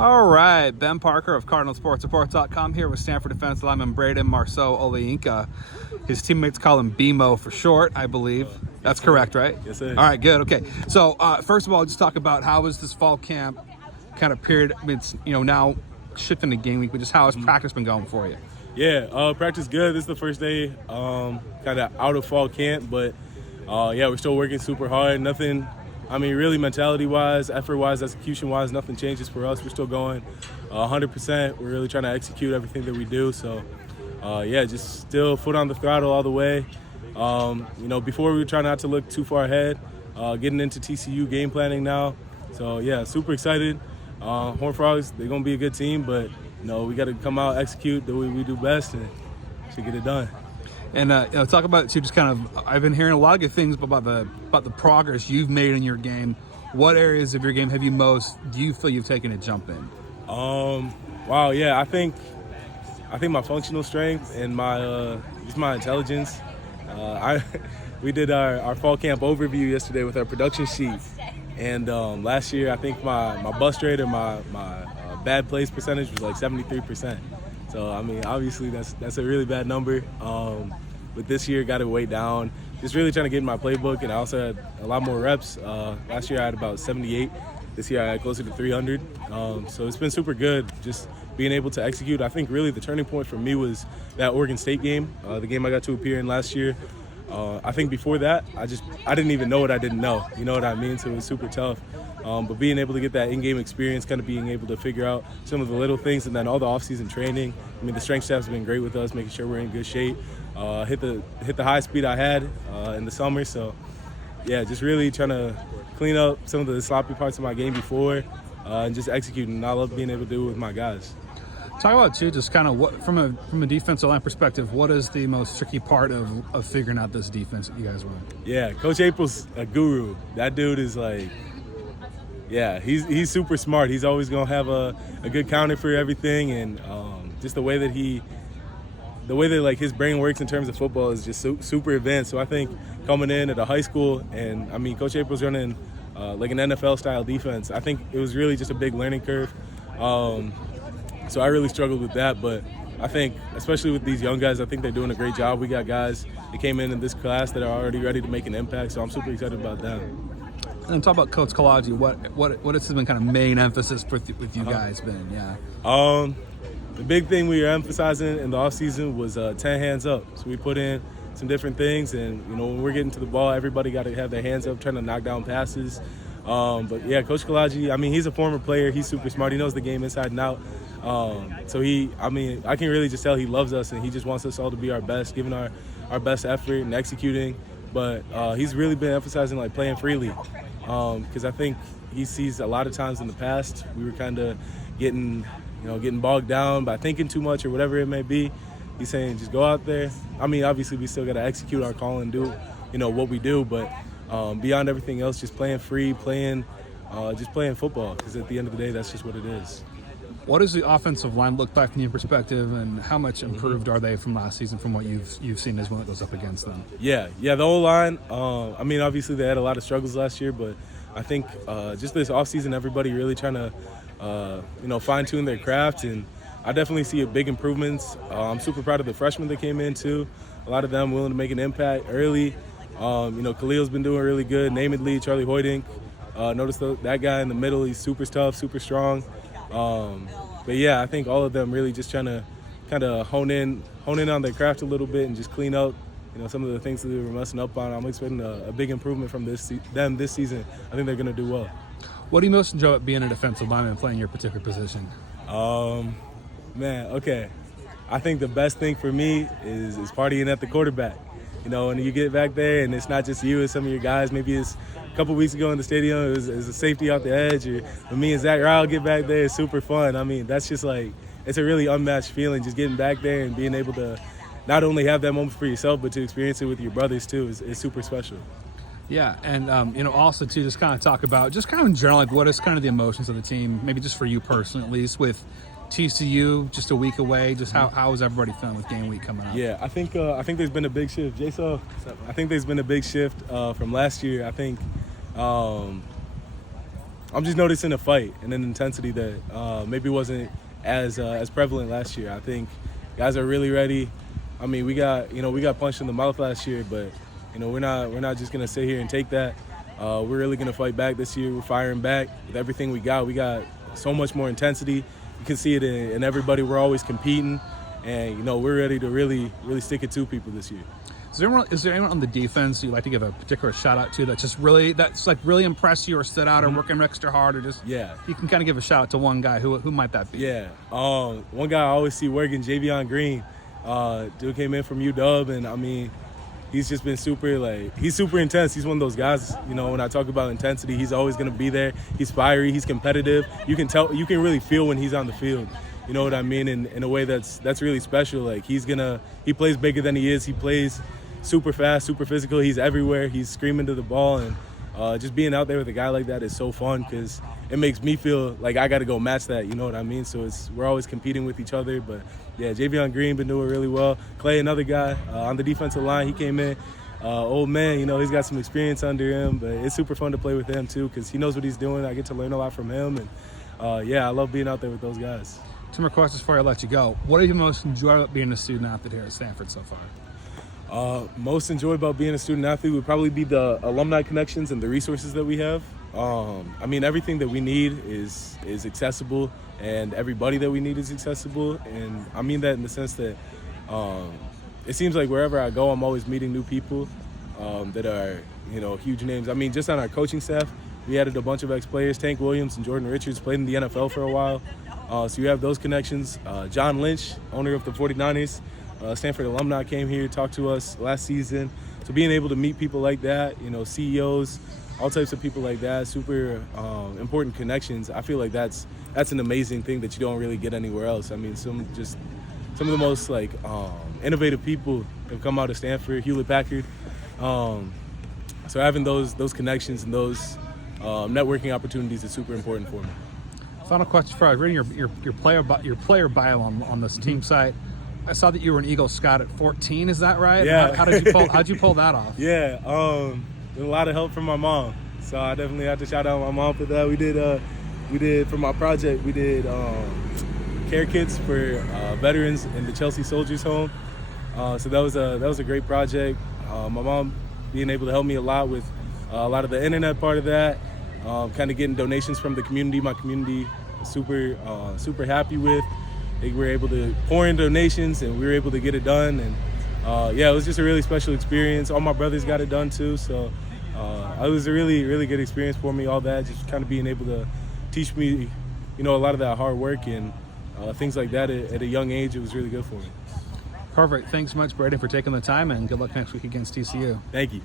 All right, Ben Parker of CardinalSportsReport.com here with Stanford defensive lineman Braden Marceau-Olayinka. His teammates call him BMO for short, I believe. That's correct, right? Yes, sir. All right, good. Okay. So, first of all, just talk about how was this fall camp kind of period? I mean, it's now shifting to game week, but just how has practice been going for you? Yeah, practice good. This is the first day kind of out of fall camp, but we're still working super hard. Nothing, really mentality-wise, effort-wise, execution-wise, nothing changes for us. We're still going 100%. We're really trying to execute everything that we do. So, just still foot on the throttle all the way. Before we were trying not to look too far ahead, getting into TCU game planning now. So, yeah, super excited. Horned Frogs, they're going to be a good team, but, we got to come out, execute the way we do best, and should get it done. And talk about it too. Just kind of, I've been hearing a lot of good things about the progress you've made in your game. What areas of your game do you feel you've taken a jump in? I think my functional strength and my intelligence. We did our fall camp overview yesterday with our production sheet, and last year I think my bust rate or my bad plays percentage was like 73%. So, obviously that's a really bad number. But this year got it way down. Just really trying to get in my playbook, and I also had a lot more reps. Last year I had about 78. This year I had closer to 300. So it's been super good just being able to execute. I think really the turning point for me was that Oregon State game, the game I got to appear in last year. I think before that, I didn't even know what I didn't know. You know what I mean? So it was super tough. But being able to get that in-game experience, kind of being able to figure out some of the little things, and then all the off-season training. The strength staff's been great with us, making sure we're in good shape. Hit the high speed I had in the summer. So, yeah, just really trying to clean up some of the sloppy parts of my game before and just executing. And I love being able to do it with my guys. Talk about too, just kind of what from a defensive line perspective, what is the most tricky part of figuring out this defense that you guys run? Yeah, Coach April's a guru. That dude is like, yeah, he's super smart. He's always gonna have a good counter for everything, and just the way that like his brain works in terms of football is just super advanced. So I think coming in at a high school, and Coach April's running like an NFL style defense. I think it was really just a big learning curve. So I really struggled with that, but I think, especially with these young guys, I think they're doing a great job. We got guys that came in this class that are already ready to make an impact, so I'm super excited about them. And talk about Coach Kagi. What has been kind of main emphasis with you guys been? Yeah. The big thing we were emphasizing in the offseason was 10 hands up. So we put in some different things, and when we're getting to the ball, everybody got to have their hands up, trying to knock down passes. But yeah, Coach Kagi, he's a former player. He's super smart. He knows the game inside and out. So I can really just tell he loves us, and he just wants us all to be our best, giving our best effort and executing. But he's really been emphasizing like playing freely, because I think he sees a lot of times in the past we were kind of getting bogged down by thinking too much or whatever it may be. He's saying just go out there. Obviously we still got to execute our call and do what we do, but beyond everything else, just playing free, just playing football, because at the end of the day, that's just what it is. What does the offensive line look like from your perspective, and how much improved are they from last season from what you've seen as one that goes up against them? Yeah, the O-line, obviously they had a lot of struggles last year, but I think just this offseason, everybody really trying to, fine-tune their craft, and I definitely see big improvements. I'm super proud of the freshmen that came in, too. A lot of them willing to make an impact early. Khalil's been doing really good. Namedly, Charlie Hoydink. Notice that guy in the middle, he's super tough, super strong. But yeah, I think all of them really just trying to kind of hone in on their craft a little bit and just clean up, some of the things that they were messing up on. I'm expecting a big improvement from them this season. I think they're going to do well. What do you most enjoy about being a defensive lineman playing your particular position? Okay. I think the best thing for me is partying at the quarterback. When you get back there and it's not just you, it's some of your guys. Maybe it's a couple weeks ago in the stadium, it was a safety off the edge. Or when me and Zach Ryle get back there, it's super fun. That's just like, it's a really unmatched feeling, just getting back there and being able to not only have that moment for yourself, but to experience it with your brothers too is super special. Yeah, and also too, just kind of talk about just kind of in general, like what is kind of the emotions of the team, maybe just for you personally at least, with TCU just a week away. Just how is everybody feeling with game week coming up? Yeah, I think there's been a big shift. Jason, I think there's been a big shift from last year. I think I'm just noticing a fight and an intensity that maybe wasn't as prevalent last year. I think guys are really ready. I mean, we got punched in the mouth last year, but we're not just gonna sit here and take that. We're really gonna fight back this year. We're firing back with everything we got. We got so much more intensity. You can see it in everybody. We're always competing, and we're ready to really stick it to people this year. Is there anyone on the defense you'd like to give a particular shout out to that's really impressed you or stood out or working extra hard, or just you can kind of give a shout out to one guy? Who might that be? Yeah, one guy I always see working, Javion Green. Dude came in from UW, and I mean, he's just been he's super intense. He's one of those guys, when I talk about intensity, he's always going to be there. He's fiery, he's competitive. You can really feel when he's on the field. You know what I mean? In a way that's really special. Like, he plays bigger than he is. He plays super fast, super physical. He's everywhere. He's screaming to the ball, and just being out there with a guy like that is so fun because it makes me feel like I got to go match that. You know what I mean? So we're always competing with each other. But yeah, Javion Green been doing really well. Clay, another guy on the defensive line, he came in. Old man, he's got some experience under him, but it's super fun to play with him too because he knows what he's doing. I get to learn a lot from him, and I love being out there with those guys. Two more questions before I let you go. What have you most enjoyed about being a student athlete here at Stanford so far? Most enjoyed about being a student athlete would probably be the alumni connections and the resources that we have. I mean, everything that we need is accessible, and everybody that we need is accessible. And I mean that in the sense that it seems like wherever I go, I'm always meeting new people that are, huge names. I mean, just on our coaching staff, we added a bunch of ex-players. Tank Williams and Jordan Richards played in the NFL for a while. So you have those connections. John Lynch, owner of the 49ers, Stanford alumni, came here, talked to us last season. So being able to meet people like that, CEOs, all types of people like that, super important connections. I feel like that's an amazing thing that you don't really get anywhere else. I mean, some of the most innovative people have come out of Stanford, Hewlett-Packard. So having those connections and those networking opportunities is super important for me. Final question for you. I was reading your player bio on this team site. I saw that you were an Eagle Scout at 14. Is that right? Yeah. How'd you pull that off? Yeah. With a lot of help from my mom. So I definitely have to shout out my mom for that. We did for my project. We did care kits for veterans in the Chelsea Soldiers Home. So that was a great project. My mom being able to help me a lot with a lot of the internet part of that. Kind of getting donations from the community. My community is super happy with. They were able to pour in donations, and we were able to get it done. And it was just a really special experience. All my brothers got it done too, so it was a really, really good experience for me. All that, just kind of being able to teach me, a lot of that hard work and things like that at a young age. It was really good for me. Perfect. Thanks so much, Braden, for taking the time, and good luck next week against TCU. Thank you.